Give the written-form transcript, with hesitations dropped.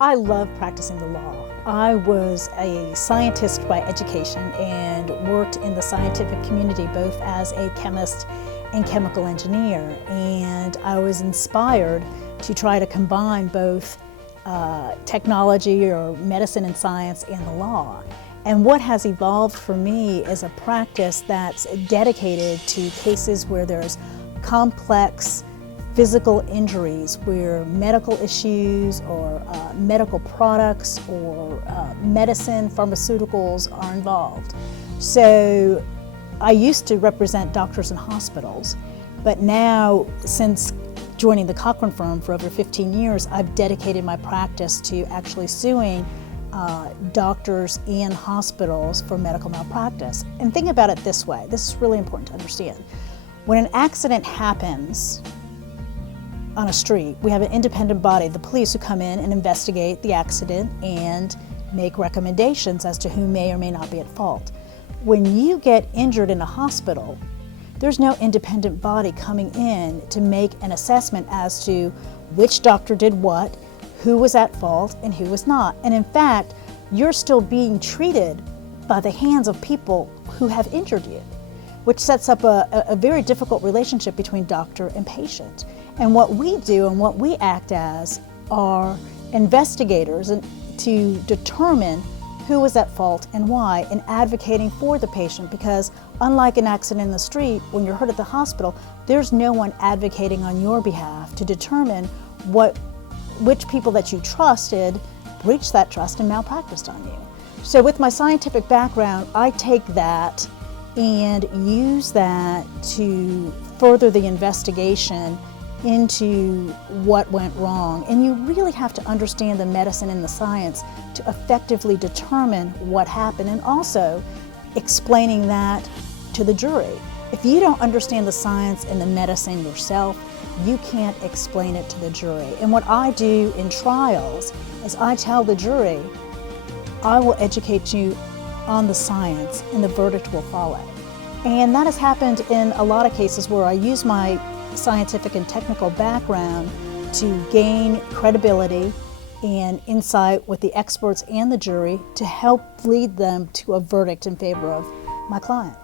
I love practicing the law. I was a scientist by education and worked in the scientific community both as a chemist and chemical engineer. And I was inspired to try to combine both technology or medicine and science and the law. And what has evolved for me is a practice that's dedicated to cases where there's complex physical injuries, where medical issues or medical products or medicine, pharmaceuticals are involved. So I used to represent doctors in hospitals, but now, since joining the Cochrane firm for over 15 years, I've dedicated my practice to actually suing doctors in hospitals for medical malpractice. And think about it this way, this is really important to understand. When an accident happens on a street, we have an independent body, the police, who come in and investigate the accident and make recommendations as to who may or may not be at fault. When you get injured in a hospital, there's no independent body coming in to make an assessment as to which doctor did what, who was at fault, and who was not. And in fact, you're still being treated by the hands of people who have injured you, which sets up a very difficult relationship between doctor and patient. And what we do and what we act as are investigators to determine who was at fault and why, and advocating for the patient, because unlike an accident in the street, when you're hurt at the hospital, there's no one advocating on your behalf to determine which people that you trusted breached that trust and malpracticed on you. So with my scientific background, I take that and use that to further the investigation into what went wrong. And you really have to understand the medicine and the science to effectively determine what happened, and also explaining that to the jury. If you don't understand the science and the medicine yourself, you can't explain it to the jury. And what I do in trials is I tell the jury, I will educate you on the science and the verdict will follow. And that has happened in a lot of cases where I use my scientific and technical background to gain credibility and insight with the experts and the jury to help lead them to a verdict in favor of my client.